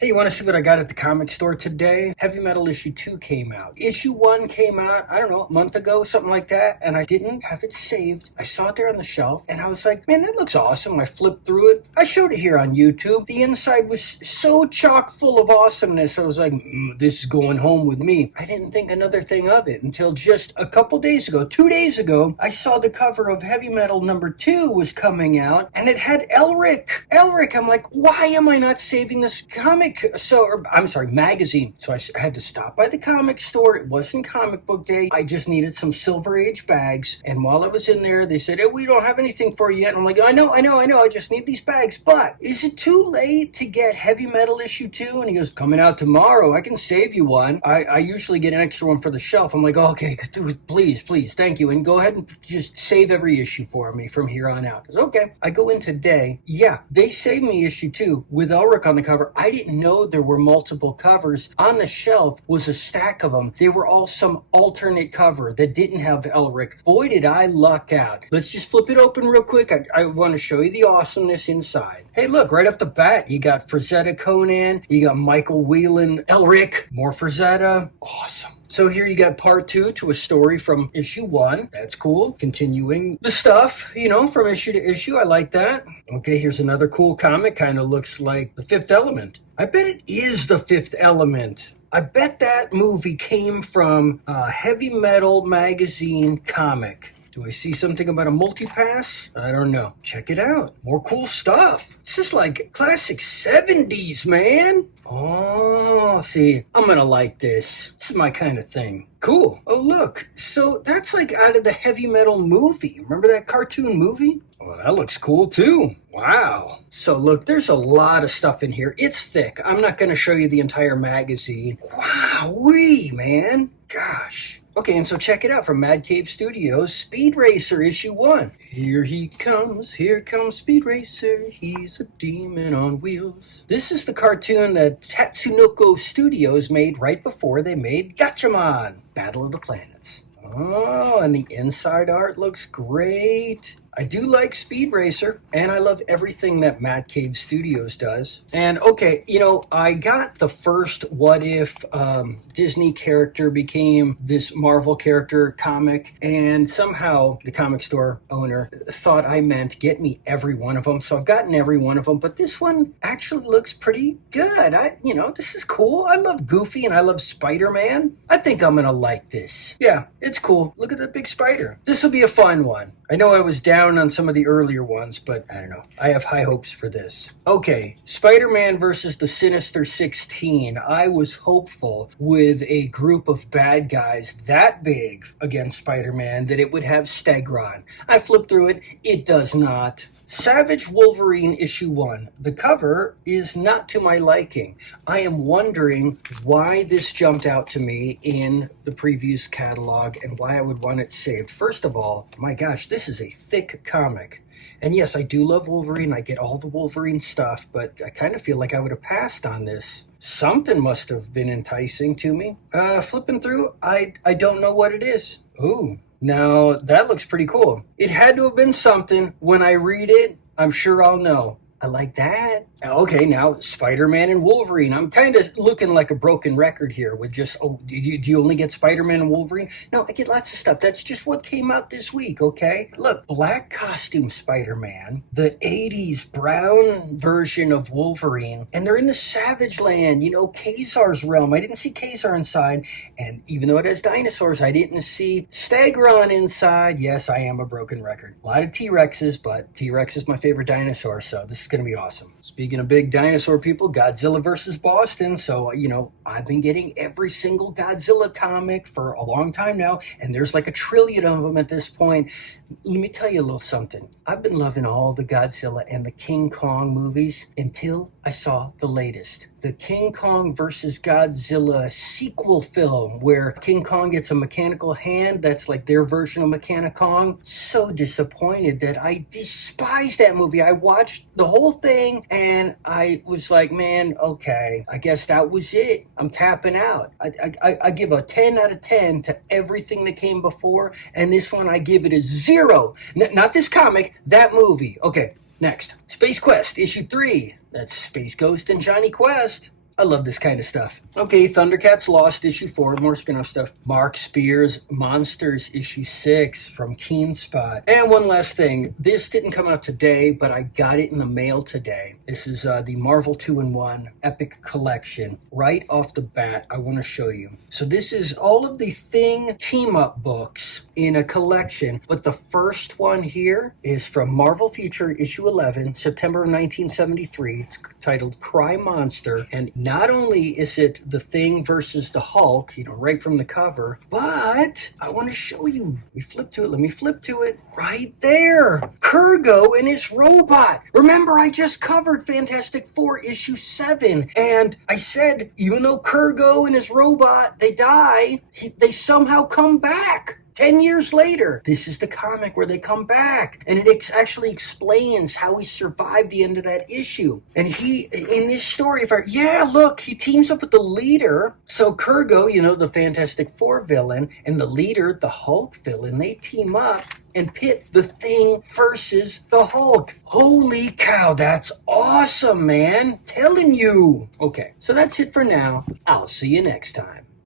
Hey, you want to see what I got at the comic store today? Heavy Metal issue 2 came out. Issue 1 came out, I don't know, a month ago, something like that, and I didn't have it saved. I saw it there on the shelf, and I was like, man, that looks awesome. I flipped through it. I showed it here on YouTube. The inside was so chock full of awesomeness. I was like, this is going home with me. I didn't think another thing of it until just a couple days ago, 2 days ago, I saw the cover of Heavy Metal number 2 was coming out, and it had Elric. I'm like, why am I not saving this comic? Magazine. So I had to stop by the comic store. It wasn't comic book day. I just needed some Silver Age bags. And while I was in there, they said, hey, we don't have anything for you yet. And I'm like, I know. I just need these bags. But is it too late to get Heavy Metal issue 2? And he goes, coming out tomorrow. I can save you one. I usually get an extra one for the shelf. I'm like, okay, please, thank you. And go ahead and just save every issue for me from here on out. Because, okay, I go in today. Yeah, they saved me issue 2 with Elric on the cover. I didn't know there were multiple covers. On the shelf was a stack of them. They were all some alternate cover that didn't have Elric. Boy, did I luck out. Let's just flip it open real quick. I want to show you the awesomeness inside. Hey, look, right off the bat, you got Frazetta Conan, you got Michael Whelan, Elric, more Frazetta. Awesome. So here you got part 2 to a story from issue 1. That's cool. Continuing the stuff, from issue to issue. I like that. Okay, here's another cool comic. Kind of looks like The Fifth Element. I bet it is The Fifth Element. I bet that movie came from a Heavy Metal magazine comic. Do I see something about a multi-pass? I don't know. Check it out. More cool stuff. This is like classic 70s, man. Oh, see, I'm gonna like this. This is my kind of thing. Cool. Oh, look. So that's like out of the Heavy Metal movie. Remember that cartoon movie? Well, that looks cool too. Wow. So look, there's a lot of stuff in here. It's thick. I'm not going to show you the entire magazine. Wow-wee, man. Gosh. Okay, and so check it out from Mad Cave Studios, Speed Racer issue 1. Here comes Speed Racer. He's a demon on wheels. This is the cartoon that Tatsunoko Studios made right before they made Gatchaman, Battle of the Planets. Oh, and the inside art looks great. I do like Speed Racer, and I love everything that Mad Cave Studios does. And okay, I got the first What If Disney character became this Marvel character comic, and somehow the comic store owner thought I meant get me every one of them. So I've gotten every one of them, but this one actually looks pretty good. This is cool. I love Goofy, and I love Spider-Man. I think I'm gonna like this. Yeah, it's cool. Look at that big spider. This will be a fun one. I know I was down on some of the earlier ones, but I don't know. I have high hopes for this. Okay, Spider-Man versus the Sinister 16. I was hopeful with a group of bad guys that big against Spider-Man that it would have Stegron. I flipped through it. It does not. Savage Wolverine issue 1. The cover is not to my liking. I am wondering why this jumped out to me in the previous catalog and why I would want it saved. First of all, my gosh, this is a thick comic. And yes, I do love Wolverine. I get all the Wolverine stuff, but I kind of feel like I would have passed on this. Something must have been enticing to me. Flipping through, I don't know what it is. Ooh. Now, that looks pretty cool. It had to have been something. When I read it, I'm sure I'll know. I like that. Okay, now Spider-Man and Wolverine. I'm kind of looking like a broken record here with just, do you only get Spider-Man and Wolverine? No, I get lots of stuff. That's just what came out this week, okay? Look, black costume Spider-Man, the 80s brown version of Wolverine, and they're in the Savage Land, Kazar's realm. I didn't see Kazar inside, and even though it has dinosaurs, I didn't see Stegron inside. Yes, I am a broken record. A lot of T-Rexes, but T-Rex is my favorite dinosaur, so this is going to be awesome. Speaking of big dinosaur people, Godzilla versus Boston. So, I've been getting every single Godzilla comic for a long time now, and there's like a trillion of them at this point. Let me tell you a little something. I've been loving all the Godzilla and the King Kong movies until I saw the latest. The King Kong versus Godzilla sequel film where King Kong gets a mechanical hand that's like their version of Mechanic Kong. So disappointed that I despise that movie. I watched the whole thing and I was like, man, okay, I guess that was it. I'm tapping out. I give a 10 out of 10 to everything that came before, and this one I give it a 0. Not this comic, that movie. Okay, next. Space Quest, issue 3. That's Space Ghost and Johnny Quest. I love this kind of stuff. Okay, Thundercats Lost, issue 4, more spin-off stuff. Mark Spears Monsters, issue 6 from Keen Spot. And one last thing, this didn't come out today, but I got it in the mail today. This is the Marvel 2-in-1 Epic Collection. Right off the bat, I want to show you. So this is all of the Thing team-up books in a collection, but the first one here is from Marvel Future, issue 11, September of 1973. It's titled Cry Monster, and not only is it the Thing versus the Hulk, right from the cover, but I want to show you. Let me flip to it. Right there, Kurgo and his robot. Remember, I just covered Fantastic Four issue 7, and I said, even though Kurgo and his robot, they die, they somehow come back. 10 years later, this is the comic where they come back. And it actually explains how he survived the end of that issue. And in this story, he teams up with the leader. So Kurgo, the Fantastic Four villain, and the leader, the Hulk villain, they team up and pit the Thing versus the Hulk. Holy cow, that's awesome, man. Telling you. Okay, so that's it for now. I'll see you next time.